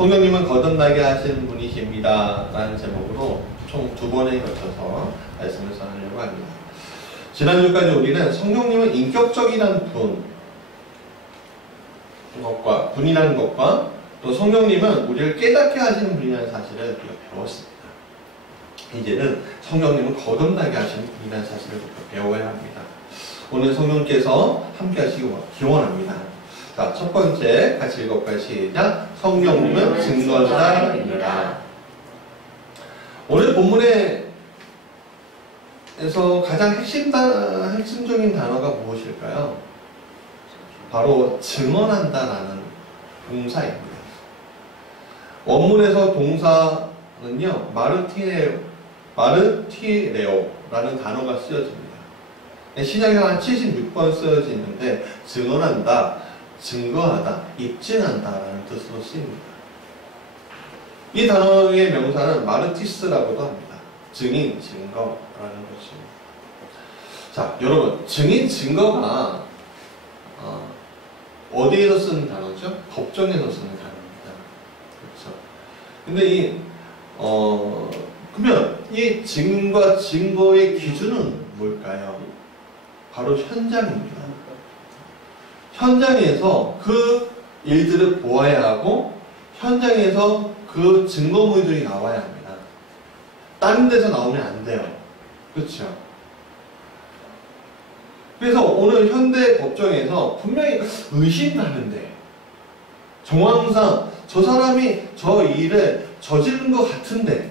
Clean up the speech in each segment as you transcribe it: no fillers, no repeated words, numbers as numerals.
성령님은 거듭나게 하시는 분이십니다 라는 제목으로 총 2번에 걸쳐서 말씀을 전하려고 합니다. 지난주까지 우리는 성령님은 인격적이라는 분이라는 것과 또 성령님은 우리를 깨닫게 하시는 분이라는 사실을 우리가 배웠습니다. 이제는 성령님은 거듭나게 하시는 분이라는 사실을 우리가 배워야 합니다. 오늘 성령께서 함께 하시기 기원합니다. 자, 첫 번째 같이 읽어볼까요? 시작. 성령님은 증거자입니다. 오늘 본문에서 가장 핵심적인 단어가 무엇일까요? 바로 증언한다라는 동사입니다. 원문에서 동사는요, 마르티레오라는 단어가 쓰여집니다. 신약에 한 76번 쓰여져 있는데, 증언한다, 증거하다, 입증한다라는 뜻으로 쓰입니다. 이 단어의 명사는 마르티스라고도 합니다. 증인, 증거라는 것입니다. 자, 여러분, 증인, 증거가 어디에서 쓰는 단어죠? 법정에서 쓰는 단어입니다. 그렇죠? 근데 그러면 이 증인과 증거의 기준은 뭘까요? 바로 현장입니다. 현장에서 그 일들을 보아야 하고 현장에서 그 증거물들이 나와야 합니다. 다른 데서 나오면 안 돼요. 그렇죠? 그래서 오늘 현대 법정에서 분명히 의심가는데 정황상 저 사람이 저 일을 저지른 것 같은데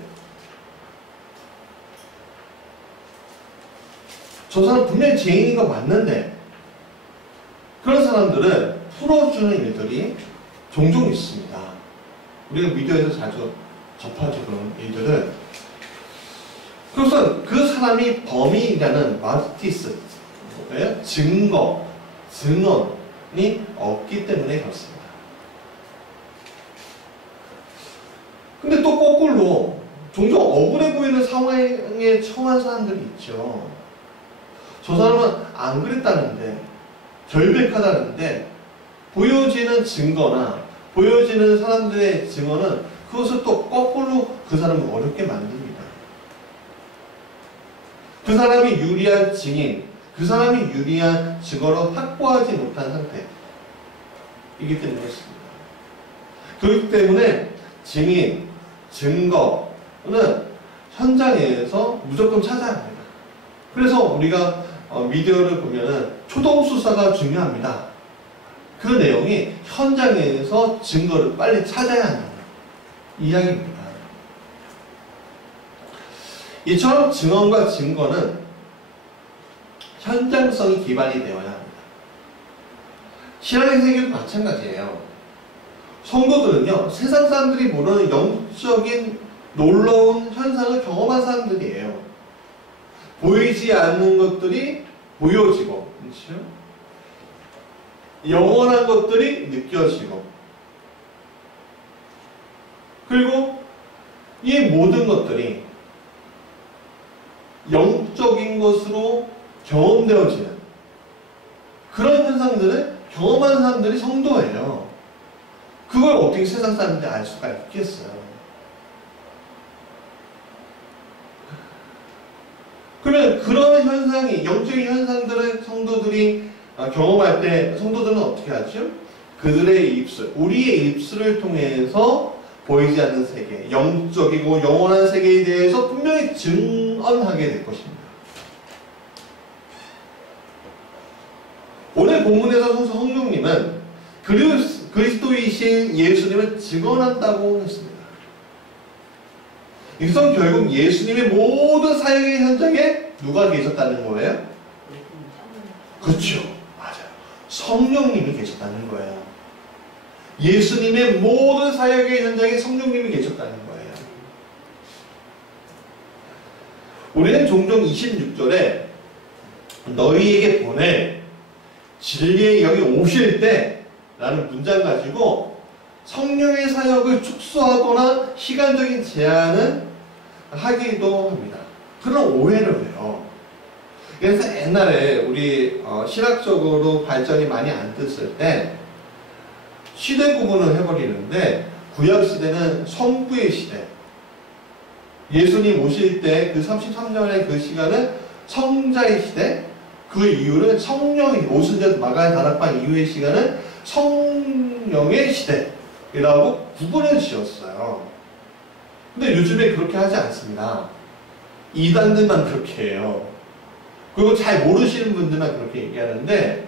저 사람 분명히 죄인인 거 맞는데 그런 사람들은 풀어주는 일들이 종종 있습니다. 우리가 미디어에서 자주 접하죠. 그런 일들을. 그래서 그 사람이 범인이라는 마르티스, 증거, 증언이 없기 때문에 그렇습니다. 근데 또 거꾸로 종종 억울해 보이는 상황에 처한 사람들이 있죠. 저 사람은 안 그랬다는데, 결백하다는데 보여지는 증거나 보여지는 사람들의 증언은 그것을 또 거꾸로 그 사람을 어렵게 만듭니다. 그 사람이 유리한 증인, 그 사람이 유리한 증거로 확보하지 못한 상태이기 때문에 그렇습니다. 그렇기 때문에 증인, 증거는 현장에서 무조건 찾아야 합니다. 그래서 우리가 미디어를 보면은 초동수사가 중요합니다. 그 내용이 현장에서 증거를 빨리 찾아야 한다는 이야기입니다. 이처럼 증언과 증거는 현장성이 기반이 되어야 합니다. 신앙의 세계도 마찬가지예요. 성도들은요, 세상 사람들이 모르는 영적인 놀라운 현상을 경험한 사람들이에요. 보이지 않는 것들이 보여지고, 그렇죠? 영원한 것들이 느껴지고, 그리고 이 모든 것들이 영적인 것으로 경험되어지는 그런 현상들을 경험한 사람들이 성도예요. 그걸 어떻게 세상 사람들이 알 수가 있겠어요? 그러면 그런 현상이, 영적인 현상들을 성도들이 경험할 때 성도들은 어떻게 하죠? 그들의 입술, 우리의 입술을 통해서 보이지 않는 세계, 영적이고 영원한 세계에 대해서 분명히 증언하게 될 것입니다. 오늘 본문에서 성령님은 그리스도이신 예수님을 증언한다고 했습니다. 이것은 결국 예수님의 모든 사역의 현장에 누가 계셨다는 거예요? 그렇죠. 맞아요. 성령님이 계셨다는 거예요. 예수님의 모든 사역의 현장에 성령님이 계셨다는 거예요. 우리는 종종 26절에 너희에게 보내 진리의 영이 오실 때 라는 문장 가지고 성령의 사역을 축소하거나 시간적인 제한을 하기도 합니다. 그런 오해를 해요. 그래서 옛날에 우리 신학적으로 발전이 많이 안 됐을 때 시대 구분을 해버리는데 구약시대는 성부의 시대. 예수님 오실 때 그 33년의 그 시간은 성자의 시대, 그 이후는 성령이 오순절 마가의 다락방 이후의 시간은 성령의 시대라고 구분을 지었어요. 근데 요즘에 그렇게 하지 않습니다. 이단들만 그렇게 해요. 그리고 잘 모르시는 분들만 그렇게 얘기하는데,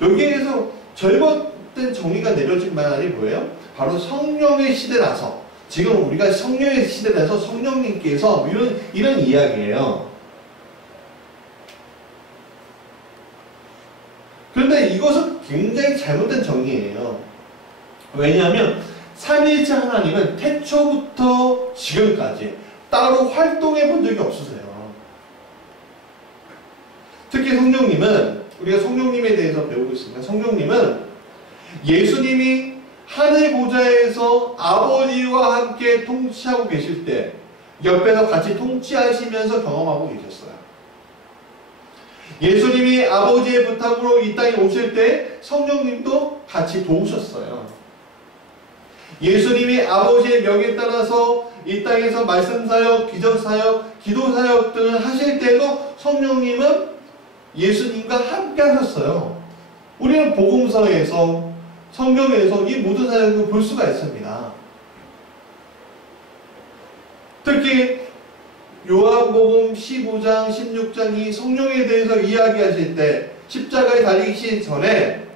여기에서 잘못된 정의가 내려진 말이 뭐예요? 바로 성령의 시대라서, 지금 우리가 성령의 시대라서 성령님께서 이런 이야기예요. 그런데 이것은 굉장히 잘못된 정의예요. 왜냐하면 삼위일체 하나님은 태초부터 지금까지 따로 활동해 본 적이 없으세요. 특히 성령님은, 우리가 성령님에 대해서 배우고 있습니다. 성령님은 예수님이 하늘 보좌에서 아버지와 함께 통치하고 계실 때 옆에서 같이 통치하시면서 경험하고 계셨어요. 예수님이 아버지의 부탁으로 이 땅에 오실 때 성령님도 같이 도우셨어요. 예수님이 아버지의 명에 따라서 이 땅에서 말씀사역, 기적사역, 기도사역 등을 하실 때도 성령님은 예수님과 함께 하셨어요. 우리는 복음서에서, 성경에서 이 모든 사역을 볼 수가 있습니다. 특히 요한복음 15장, 16장 이 성령에 대해서 이야기하실 때 십자가에 달리기 전에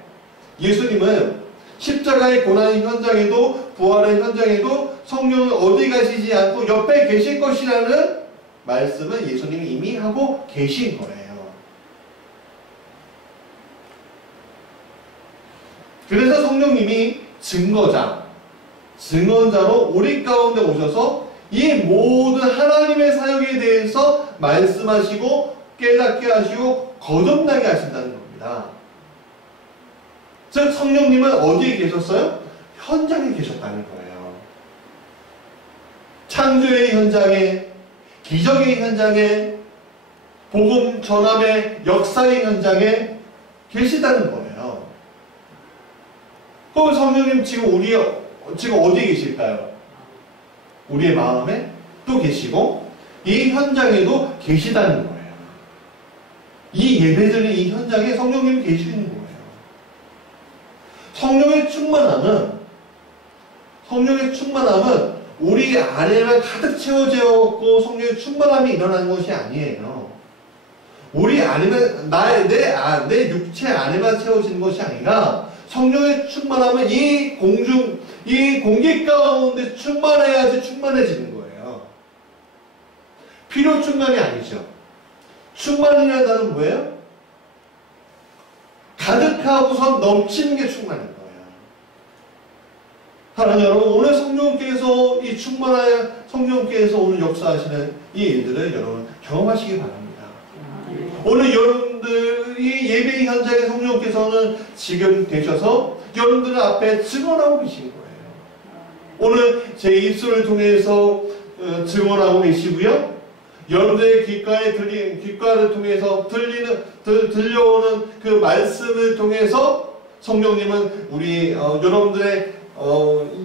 예수님은 십자가의 고난의 현장에도 부활의 현장에도 성령은 어디 가시지 않고 옆에 계실 것이라는 말씀을 예수님이 이미 하고 계신 거예요. 그래서 성령님이 증언자로 우리 가운데 오셔서 이 모든 하나님의 사역에 대해서 말씀하시고 깨닫게 하시고 거듭나게 하신다는 겁니다. 즉 성령님은 어디에 계셨어요? 현장에 계셨다는 거예요. 창조의 현장에, 기적의 현장에, 복음 전함의 역사의 현장에 계시다는 거예요. 그럼 성령님 지금 어디에 계실까요? 우리의 마음에 또 계시고 이 현장에도 계시다는 거예요. 이 예배드리는 이 현장에 성령님이 계시는 거예요. 성령의 충만함은 우리 안에만 가득 채워졌고 성령의 충만함이 일어나는 것이 아니에요. 우리 안에만 내 육체 안에만 채워지는 것이 아니라 성령의 충만함은 이 공기 가운데 충만해야지 충만해지는 거예요. 필요 충만이 아니죠. 충만이라는 단어는 뭐예요? 가득하고서 넘치는 게 충만인 거예요. 하나님 여러분, 오늘 성령께서 이 충만하여 성령께서 오늘 역사하시는 이 일들을 여러분 경험하시기 바랍니다. 오늘 여러분들이 예배 현장에 성령께서는 지금 되셔서 여러분들 앞에 증언하고 계신 거예요. 오늘 제 입술을 통해서 증언하고 계시고요. 여러분들의 귓가를 통해서 들려오는 그 말씀을 통해서 성령님은 우리 여러분들의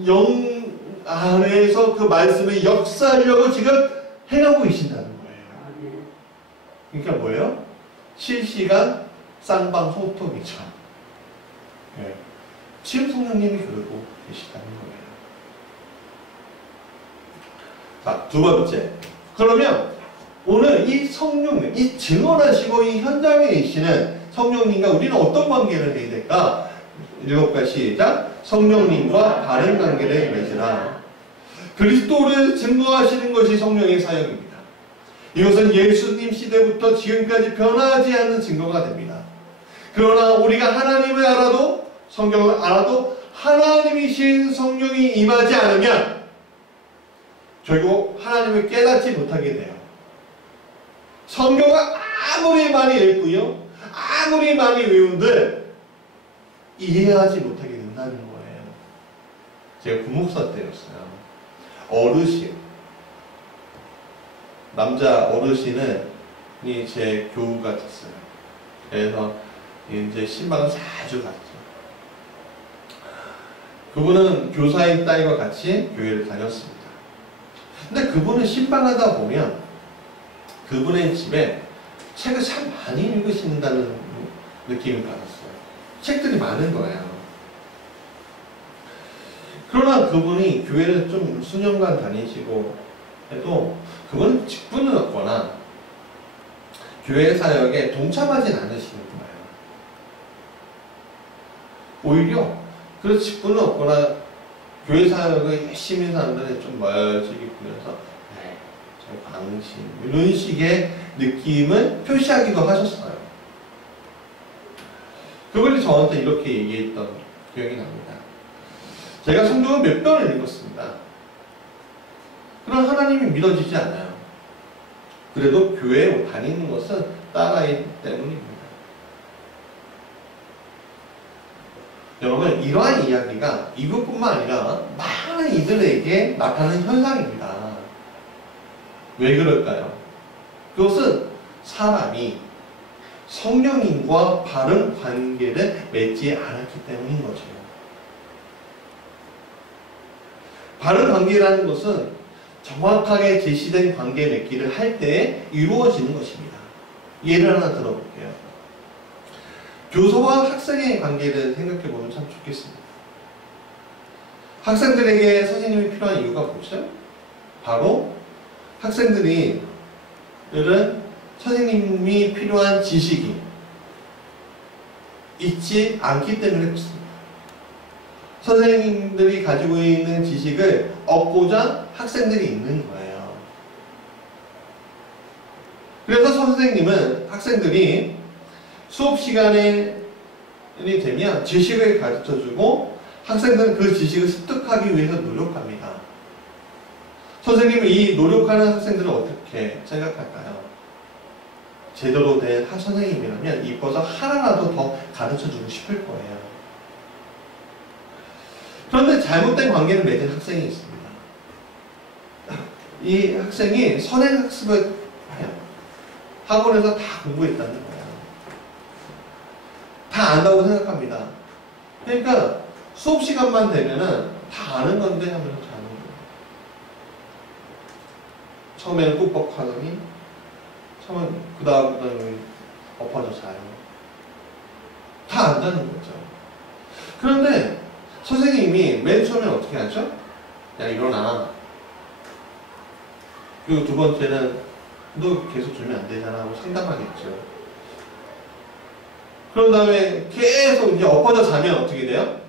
영 안에서 그 말씀을 역사하려고 지금 행하고 계신다는 거예요. 그러니까 뭐예요? 실시간 쌍방 소통이죠. 네. 지금 성령님이 그러고 계시다는 거예요. 자, 두 번째. 그러면 오늘 이 성령님, 이 증언하시고 이 현장에 계시는 성령님과 우리는 어떤 관계를 해야 될까? 7가지 시작. 성령님과 바른 관계를 맺으라. 그리스도를 증거하시는 것이 성령의 사역입니다. 이것은 예수님 시대부터 지금까지 변하지 않는 증거가 됩니다. 그러나 우리가 하나님을 알아도, 성경을 알아도 하나님이신 성령이 임하지 않으면 결국 하나님을 깨닫지 못하게 돼요. 성경을 아무리 많이 읽고요, 아무리 많이 외운들 이해하지 못하게 된다는 거예요. 제가 부목사 때였어요. 어르신, 남자 어르신은 제 교우 같았어요. 그래서 이제 신방을 자주 갔죠. 그분은 교사인 딸과 같이 교회를 다녔습니다. 근데 그분은 신방하다 보면 그분의 집에 책을 참 많이 읽으신다는 느낌을 받았어요. 책들이 많은 거예요. 그러나 그분이 교회를 좀 수년간 다니시고 해도 그분은 직분은 없거나 교회 사역에 동참하진 않으시는 거예요. 오히려 그 직분은 없거나 교회 사역을 열심히 하는 사람들은 좀 멀찍이 보면서 저 광신 이런 식의 느낌을 표시하기도 하셨어요. 그분이 저한테 이렇게 얘기했던 기억이 납니다. 제가 성경을 몇 번을 읽었습니다. 그럼 하나님이 믿어지지 않아요. 그래도 교회에 다니는 것은 딸아이 때문입니다. 여러분, 이러한 이야기가 이것뿐만 아니라 많은 이들에게 나타나는 현상입니다. 왜 그럴까요? 그것은 사람이 성령님과 바른 관계를 맺지 않았기 때문인 거죠. 바른 관계라는 것은 정확하게 제시된 관계 맺기를 할 때 이루어지는 것입니다. 예를 하나 들어볼게요. 교사와 학생의 관계를 생각해보면 참 좋겠습니다. 학생들에게 선생님이 필요한 이유가 뭐죠? 바로 학생들이 선생님이 필요한 지식이 있지 않기 때문에 그렇습니다. 선생님들이 가지고 있는 지식을 얻고자 학생들이 있는 거예요. 그래서 선생님은 학생들이 수업 시간이 되면 지식을 가르쳐주고 학생들은 그 지식을 습득하기 위해서 노력합니다. 선생님은 이 노력하는 학생들을 어떻게 생각할까요? 제대로 된 선생님이라면 이뻐서 하나라도 더 가르쳐주고 싶을 거예요. 그런데 잘못된 관계를 맺은 학생이 있습니다. 이 학생이 선행학습을 해요. 학원에서 다 공부했다는 거예요. 다 안다고 생각합니다. 그러니까 수업 시간만 되면은 다 아는 건데 하면서 자는 거예요. 처음에는 꾹뻑하더니 그 다음에 엎어져 자요. 다 안다는 거죠. 그런데 선생님이 맨 처음에 어떻게 하죠? 야, 일어나. 그리고 두 번째는 너 계속 주면 안 되잖아 하고 상담하겠죠. 그런 다음에 계속 이제 엎어져 자면 어떻게 돼요?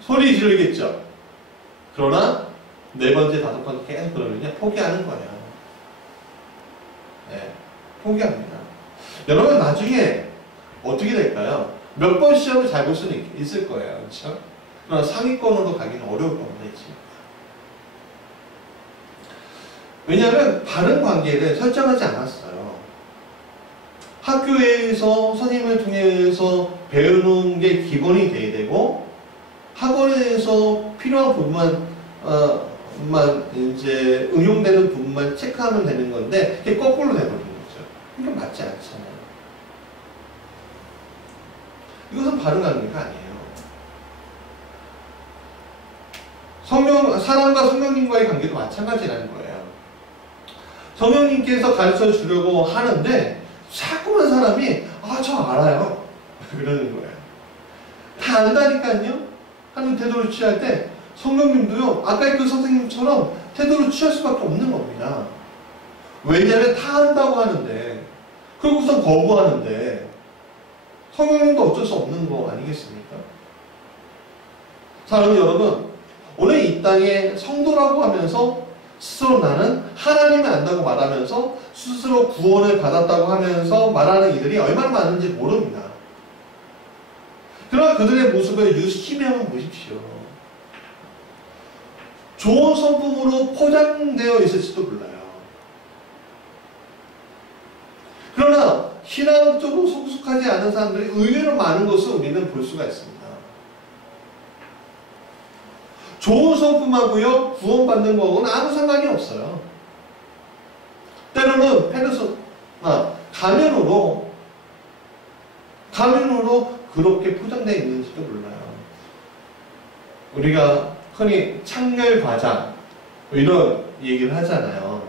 소리 지르겠죠. 그러나 네 번째, 다섯 번째 계속 그러면요 포기하는 거예요. 네, 포기합니다. 여러분 나중에 어떻게 될까요? 몇 번 시험을 잘 볼 수는 있을 거예요. 그렇죠? 그러나 상위권으로 가기는 어려울 겁니다. 왜냐하면 바른 관계를 설정하지 않았어요. 학교에서 선생님을 통해서 배우는 게 기본이 돼야 되고 학원에서 필요한 부분만 이제 응용되는 부분만 체크하면 되는 건데 그게 거꾸로 돼버리는 거죠. 이건 맞지 않잖아요. 이것은 바른 관계가 아니에요. 사람과 성령님과의 관계도 마찬가지라는 거예요. 성령님께서 가르쳐 주려고 하는데 자꾸만 사람이 저 알아요 그러는 거예요. 다 안다니까요 하는 태도를 취할 때 성령님도요 아까 그 선생님처럼 태도를 취할 수밖에 없는 겁니다. 왜냐하면 다 안다고 하는데 그러고선 거부하는데 성령님도 어쩔 수 없는 거 아니겠습니까? 사랑하는 여러분, 오늘 이 땅에 성도라고 하면서 스스로 나는 하나님이 안다고 말하면서 스스로 구원을 받았다고 하면서 말하는 이들이 얼마나 많은지 모릅니다. 그러나 그들의 모습을 유심히 한번 보십시오. 좋은 성품으로 포장되어 있을지도 몰라요. 그러나 신앙적으로 성숙하지 않은 사람들이 의외로 많은 것을 우리는 볼 수가 있습니다. 좋은 성품하고요 구원받는 거하고는 아무 상관이 없어요. 때로는 가면으로 그렇게 포장되어 있는지도 몰라요. 우리가 흔히 창렬 과장 뭐 이런 얘기를 하잖아요.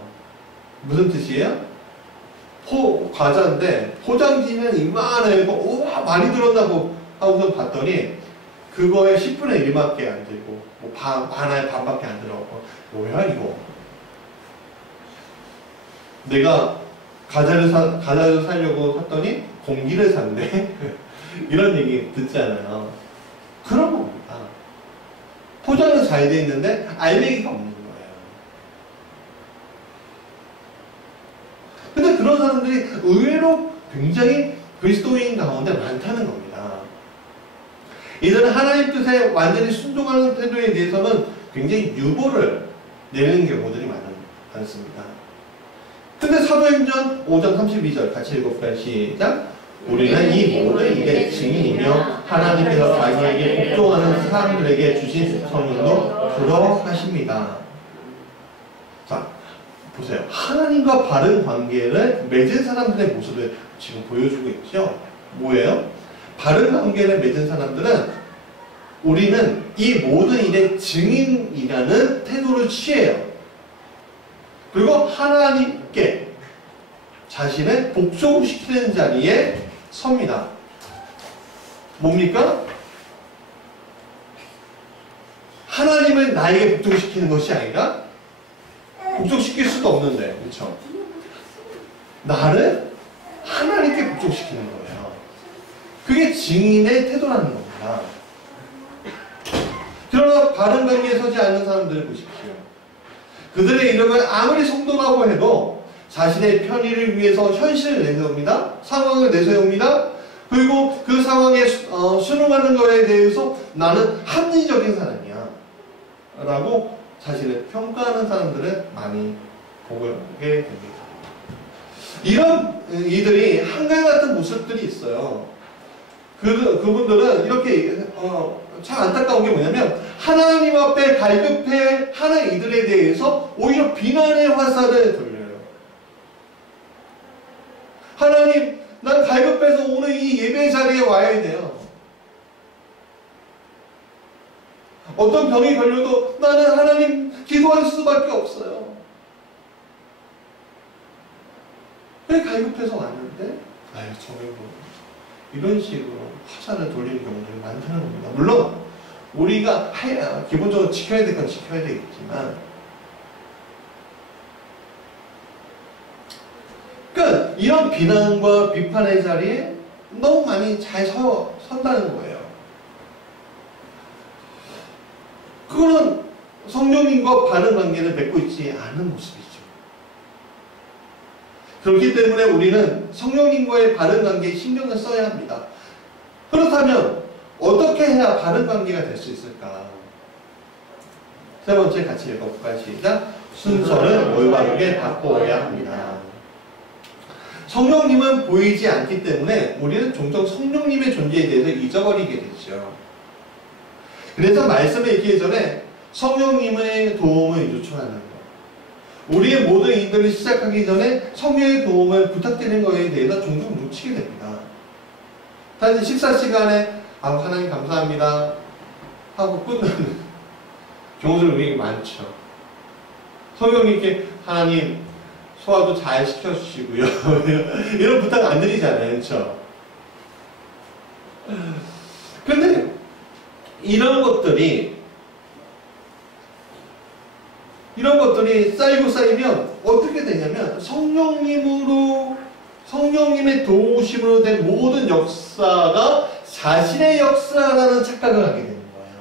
무슨 뜻이에요? 과자인데 포장지는 이만하고 우와 많이 들었다고 하고서 봤더니 그거에 10분의 1밖에 안 들고 뭐 하나에 반밖에 안 들어가고 뭐야 이거? 내가 과자를 사려고 샀더니 공기를 샀네. 이런 얘기 듣잖아요. 그런 겁니다. 포장은 잘 돼 있는데 알맹이가 없는 거예요. 근데 그런 사람들이 의외로 굉장히 그리스도인 가운데 많다는 겁니다. 이들은 하나님 뜻에 완전히 순종하는 태도에 대해서는 굉장히 유보를 내는 경우들이 많습니다. 근데 사도행전 5장 32절 같이 읽어볼까요? 시작. 우리는 이 모든 일의 증인이며 하나님께서 자기에게 복종하는 사람들에게 주신 성령도 그러하십니다. 자, 보세요. 하나님과 바른 관계를 맺은 사람들의 모습을 지금 보여주고 있죠. 뭐예요? 바른 관계를 맺은 사람들은 우리는 이 모든 일의 증인이라는 태도를 취해요. 그리고 하나님께 자신을 복종시키는 자리에 섭니다. 뭡니까? 하나님을 나에게 복종시키는 것이 아니라 복종시킬 수도 없는데, 그렇죠? 나를 하나님께 복종시키는 거예요. 그게 증인의 태도라는 겁니다. 그러나 바른 관계에 서지 않는 사람들을 보십시오. 그들의 이름을 아무리 성도라고 해도 자신의 편의를 위해서 현실을 내세웁니다. 상황을 내세웁니다. 그리고 그 상황에 순응하는 것에 대해서 나는 합리적인 사람이야 라고 자신을 평가하는 사람들을 많이 보게 됩니다. 이런 이들이 한결같은 모습들이 있어요. 그분들은 이렇게 참 안타까운 게 뭐냐면 하나님 앞에 갈급해 하는 이들에 대해서 오히려 비난의 화살을 돌려요. 하나님, 난 갈급해서 오늘 이 예배 자리에 와야 돼요. 어떤 병이 걸려도 나는 하나님 기도할 수밖에 없어요. 왜 갈급해서 왔는데? 아유, 저게 뭐 이런 식으로 화살을 돌리는 경우들이 많다는 겁니다. 물론 우리가 기본적으로 지켜야 될 건 지켜야 되겠지만, 그러니까 이런 비난과 비판의 자리에 너무 많이 잘 선다는 거예요. 그거는 성령님과 바른 관계를 맺고 있지 않은 모습이죠. 그렇기 때문에 우리는 성령님과의 바른 관계에 신경을 써야 합니다. 그렇다면 어떻게 해야 바른 관계가 될 수 있을까? 세 번째 같이 읽어볼까요? 시작. 순서를 올바르게 바꿔야 합니다. 성령님은 보이지 않기 때문에 우리는 종종 성령님의 존재에 대해서 잊어버리게 되죠. 그래서 말씀을 읽기 전에 성령님의 도움을 요청하는 것. 우리의 모든 일들을 시작하기 전에 성령의 도움을 부탁드리는 것에 대해서 종종 놓치게 됩니다. 사실 식사 시간에 하나님 감사합니다 하고 끝나는 경우들 우리 많죠. 성령님께 하나님 소화도 잘 시켜주시고요. 이런 부탁 안 드리잖아요. 그렇죠? 그런데 이런 것들이 쌓이고 쌓이면 어떻게 되냐면 성령님의 도우심으로 된 모든 역사가 자신의 역사라는 착각을 하게 되는 거예요.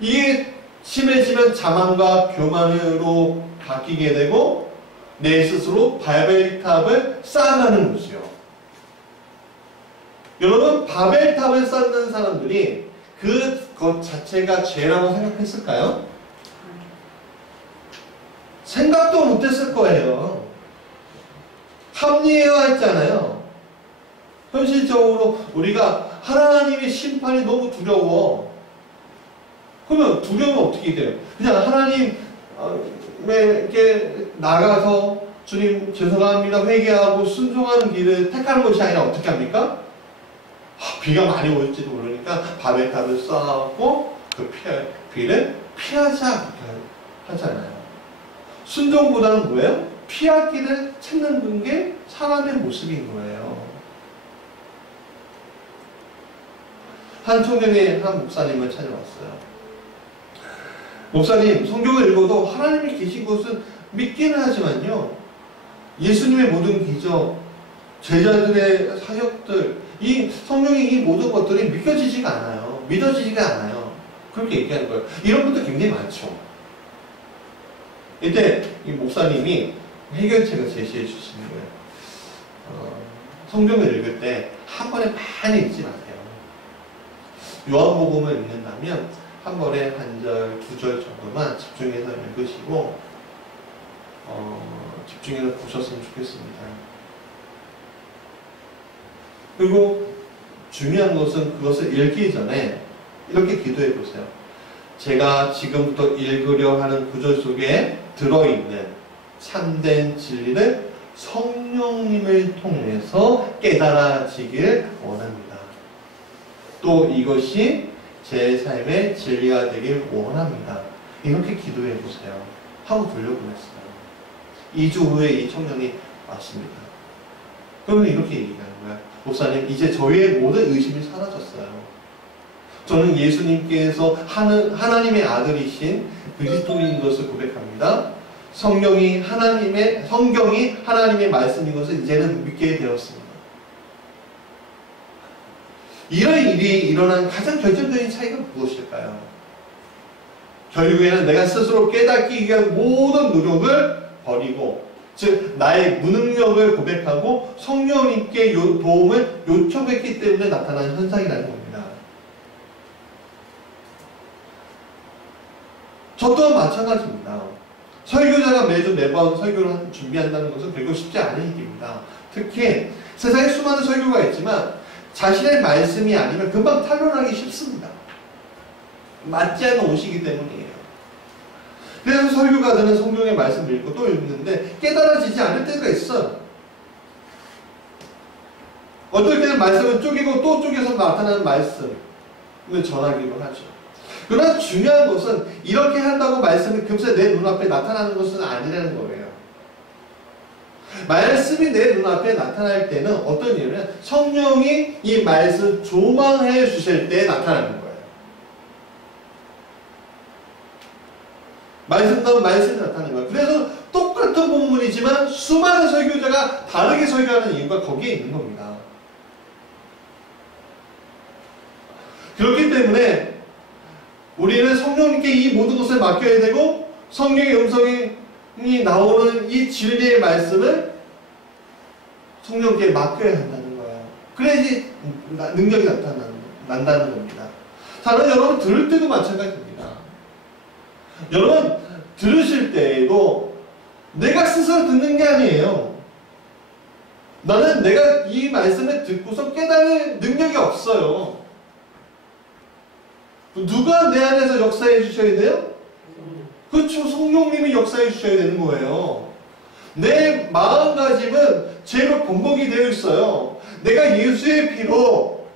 이게 심해지면 자만과 교만으로 바뀌게 되고 내 스스로 바벨탑을 쌓아가는 거죠. 여러분, 바벨탑을 쌓는 사람들이 그것 자체가 죄라고 생각했을까요? 생각도 못했을 거예요. 합리해야 했잖아요. 현실적으로 우리가 하나님의 심판이 너무 두려워. 그러면 두려우면 어떻게 돼요? 그냥 하나님에게 나가서 주님 죄송합니다 회개하고 순종하는 길을 택하는 것이 아니라 어떻게 합니까? 비가 많이 올지도 모르니까 바베탑을 쌓고 그 비를 피하자 하잖아요. 순종보다는 뭐예요? 피할 길을 찾는 게 사람의 모습인 거예요. 한 청년이 한 목사님을 찾아왔어요. 목사님, 성경을 읽어도 하나님이 계신 것은 믿기는 하지만요, 예수님의 모든 기적, 제자들의 사역들, 이 성경의 이 모든 것들이 믿겨지지가 않아요. 믿어지지가 않아요. 그렇게 얘기하는 거예요. 이런 분들 굉장히 많죠. 이때 이 목사님이 해결책을 제시해 주시는 거예요. 성경을 읽을 때 한 번에 많이 읽지 마세요. 요한복음을 읽는다면 한 번에 한 절, 두 절 정도만 집중해서 읽으시고 집중해서 보셨으면 좋겠습니다. 그리고 중요한 것은 그것을 읽기 전에 이렇게 기도해 보세요. 제가 지금부터 읽으려 하는 구절 속에 들어있는 참된 진리를 성령님을 통해서 깨달아지길 원합니다. 또 이것이 제 삶의 진리가 되길 원합니다. 이렇게 기도해 보세요. 하고 돌려보냈어요. 2주 후에 이 청년이 왔습니다. 그러면 이렇게 얘기하는 거야. 목사님, 이제 저희의 모든 의심이 사라졌어요. 저는 예수님께서 하나님의 아들이신 그리스도인 것을 고백합니다. 성경이 하나님의 말씀인 것을 이제는 믿게 되었습니다. 이런 일이 일어난 가장 결정적인 차이가 무엇일까요? 결국에는 내가 스스로 깨닫기 위한 모든 노력을 버리고, 즉 나의 무능력을 고백하고 성령님께 도움을 요청했기 때문에 나타난 현상이라는 겁니다. 저 또한 마찬가지입니다. 설교자가 매번 설교를 준비한다는 것은 결국 쉽지 않은 일입니다. 특히 세상에 수많은 설교가 있지만 자신의 말씀이 아니면 금방 탄론하기 쉽습니다. 맞지 않는 옷이기 때문이에요. 그래서 설교가들은 성경의 말씀을 읽고 또 읽는데 깨달아지지 않을 때가 있어요. 어떨 때는 말씀을 쪼개고 또 쪼개서 나타나는 말씀을 전하기로 하죠. 그러나 중요한 것은 이렇게 한다고 말씀이 금세 내 눈앞에 나타나는 것은 아니라는 거예요. 말씀이 내 눈앞에 나타날 때는 어떤 일이냐면 성령이 이 말씀 조망해 주실 때 나타나는 거예요. 말씀다운 말씀이 나타나는 거예요. 그래서 똑같은 본문이지만 수많은 설교자가 다르게 설교하는 이유가 거기에 있는 겁니다. 그렇기 때문에 우리는 성령님께 이 모든 것을 맡겨야 되고 성령의 음성이 나오는 이 진리의 말씀을 성령께 맡겨야 한다는 거예요. 그래야지 능력이 난다는 겁니다. 다른 여러분 들을 때도 마찬가지입니다. 여러분 들으실 때에도 내가 스스로 듣는 게 아니에요. 나는 내가 이 말씀을 듣고서 깨달을 능력이 없어요. 누가 내 안에서 역사해 주셔야 돼요? 그렇죠. 성령님이 역사해 주셔야 되는 거예요. 내 마음가짐은 죄로 범벅이 되어 있어요. 내가 예수의 피로,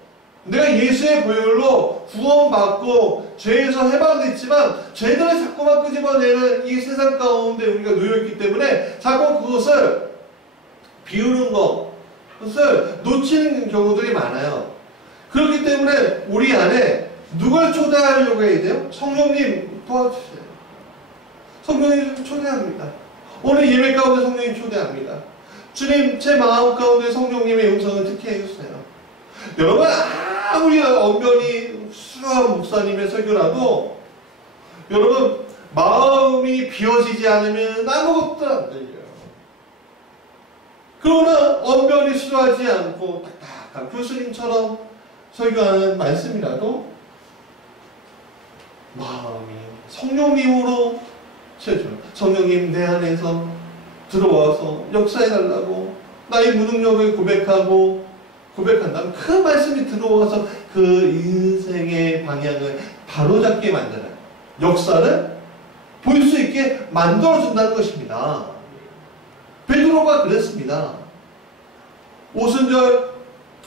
내가 예수의 보혈로 구원받고 죄에서 해방됐지만 죄들을 자꾸만 끄집어내는 이 세상 가운데 우리가 놓여있기 때문에 자꾸 그것을 비우는 것을 놓치는 경우들이 많아요. 그렇기 때문에 우리 안에 누굴 초대하려고 해야 돼요? 성령님 도와주세요. 성령님 초대합니다. 오늘 예배 가운데 성령님 초대합니다. 주님, 제 마음 가운데 성령님의 음성을 듣게 해주세요. 여러분, 아무리 언변이 수려한 목사님의 설교라도 여러분 마음이 비워지지 않으면 아무것도 안 들려요. 그러나 언변이 수려하지 않고 딱딱한 교수님처럼 설교하는 말씀이라도 마음이 성령님으로 채워줘요. 성령님 내 안에서 들어와서 역사해달라고 나의 무능력을 고백한다면 그 말씀이 들어와서 그 인생의 방향을 바로잡게 만드는 역사를 볼 수 있게 만들어준다는 것입니다. 베드로가 그랬습니다. 오순절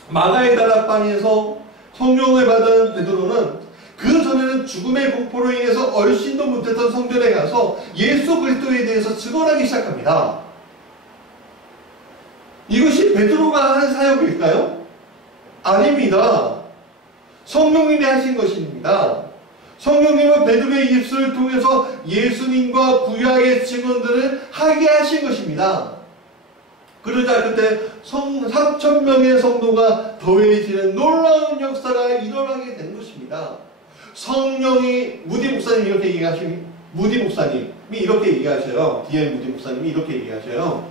마가의 다락방에서 성령을 받은 베드로는 그 전에는 죽음의 공포로 인해서 얼씬도 못했던 성전에 가서 예수 그리스도에 대해서 증언하기 시작합니다. 이것이 베드로가 하는 사역일까요? 아닙니다. 성령님이 하신 것입니다. 성령님은 베드로의 입술을 통해서 예수님과 구약의 증언들을 하게 하신 것입니다. 그러자 그때 3,000명의 성도가 더해지는 놀라운 역사가 일어나게 된 것입니다. 성령이 무디 목사님이 이렇게 얘기하셔요. D.L. 무디 목사님이 이렇게 얘기하셔요.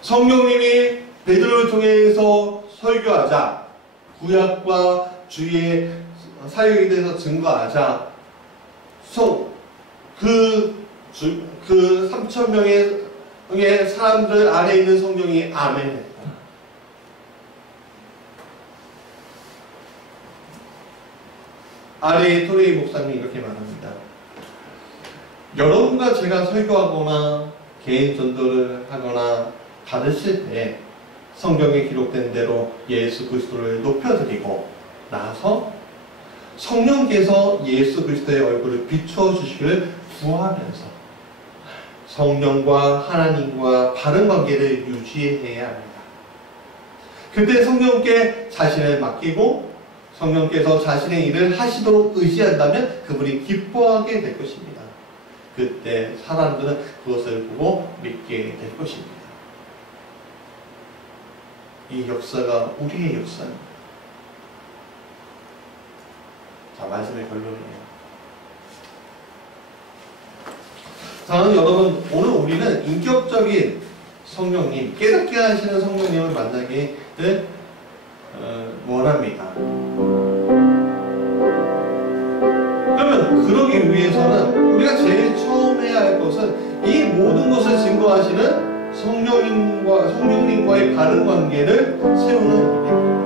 성령님이 베드로를 통해서 설교하자, 구약과 주의 사역에 대해서 증거하자, 그 3,000명의 사람들 안에 있는 성령이 아멘했다. 아래의 토레이 목사님이 이렇게 말합니다. 여러분과 제가 설교하거나 개인 전도를 하거나 가르칠 때 성경에 기록된 대로 예수 그리스도를 높여드리고 나서 성령께서 예수 그리스도의 얼굴을 비추어 주시기를 구하면서 성령과 하나님과 바른 관계를 유지해야 합니다. 그때 성령께 자신을 맡기고 성령께서 자신의 일을 하시도록 의지한다면 그분이 기뻐하게 될 것입니다. 그때 사람들은 그것을 보고 믿게 될 것입니다. 이 역사가 우리의 역사입니다. 자, 말씀의 결론이에요. 자, 여러분, 오늘 우리는 인격적인 성령님, 깨닫게 하시는 성령님을 만나기를 원합니다. 그러면 그러기 위해서는 우리가 제일 처음 해야 할 것은 이 모든 것을 증거하시는 성령님과의 바른 관계를 세우는 일입니다.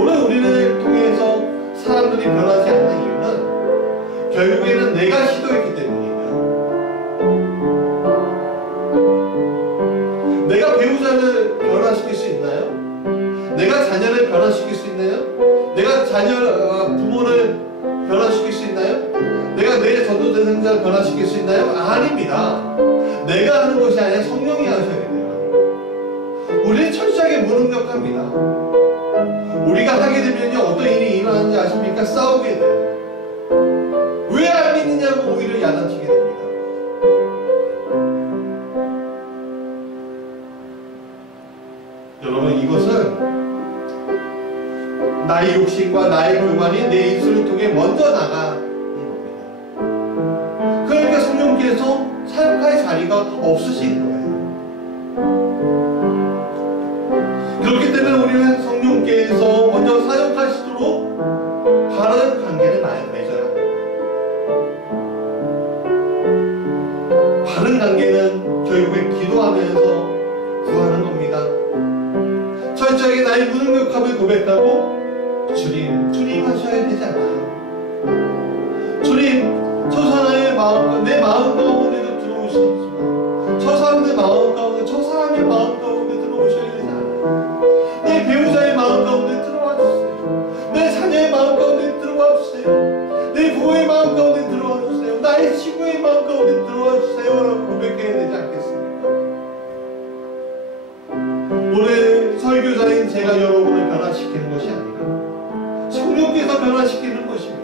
오늘 우리를 통해서 사람들이 변하지 않는 이유는 결국에는 내가 시도했기 때문이에요. 내가 배우자를 변화시킬 수 있나요? 내가 자녀를 변화시킬 수 있나요? 내가 부모를 변화시킬 수 있나요? 내가 내 전도대상자를 변화시킬 수 있나요? 아닙니다. 내가 하는 것이 아니라 성령이 하셔야 돼요. 우리는 철저하게 무능력합니다. 우리가 하게 되면요, 어떤 일이 일어나는지 아십니까? 싸우게 돼요. 왜 안 믿느냐고 오히려 야단치게 됩니다. 여러분, 이것은 나의 욕심과 나의 교만이 내 입술을 통해 먼저 나가는 겁니다. 그러니까 성령께서 사역할 자리가 없으신 거예요. 그렇기 때문에 우리는 성령께서 먼저 사역하시도록 바른 관계를 맺어야 합니다. 바른 관계는 결국에 기도하면서 구하는 겁니다. 철저하게 나의 무능력함을 고백하고 주님 하셔야 되지 않나요? 주님, 저 사람의 마음, 내 마음 가운데도 들어오시지만 저 사람의 마음 가운데, 저 사람의 마음 가운데 들어오셔야 되지 않나요? 내 배우자의 마음 가운데 들어와 주세요. 내 자녀의 마음 가운데 들어와 주세요. 내 부모의 마음 가운데 들어와 주세요. 나의 친구의 마음 가운데 들어와 주세요. 라고 고백해야 되지 않겠습니까? 오늘 설교자인 제가 여러분을 변화시키는 것이 아니라 성령께서 변화시키는 것입니다.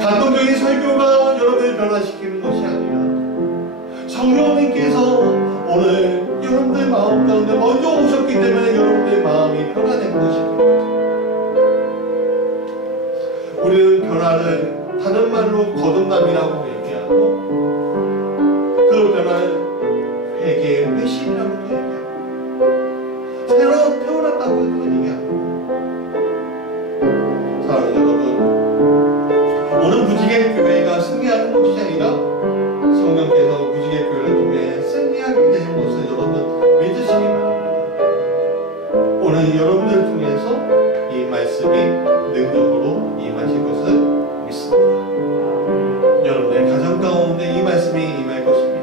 감동적인 설교가 여러분을 변화시키는 것이 아니라 성령님께서 오늘 여러분들 마음 가운데 먼저 오셨기 때문에 여러분들의 마음이 변화된 것입니다. 우리는 변화를 다른 말로 거듭남이라고 얘기하고 그 변화를 회개, 회심이라고도 얘기하고 새로 태어났다고 얘기합니다. 자, 여러분, 오늘 무지개 교회가 승리하는 것이 아니라 성령께서 무지개 교회를 통해 승리하게 되는 것을 여러분 믿으시기 바랍니다. 오늘 여러분들을 통해서 이 말씀이 능력으로 임하실 것을 믿습니다. 여러분의 가정 가운데 이 말씀이 임할 것입니다.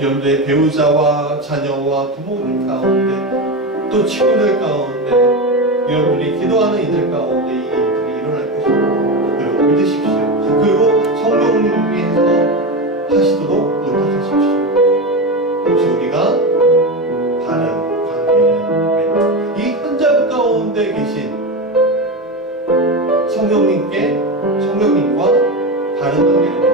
여러분들의 배우자와 자녀와 부모님 가운데 또 친구들 가운데 여러분들이 기도하는 이들 가운데 이 일들이 일어날 것입니다. 여러분 믿으십시오. 그리고 성령님께서 하시도록 의탁하십시오. 혹시 우리가 바른 관계를 이 현장 가운데 계신 성령님과 바른 관계를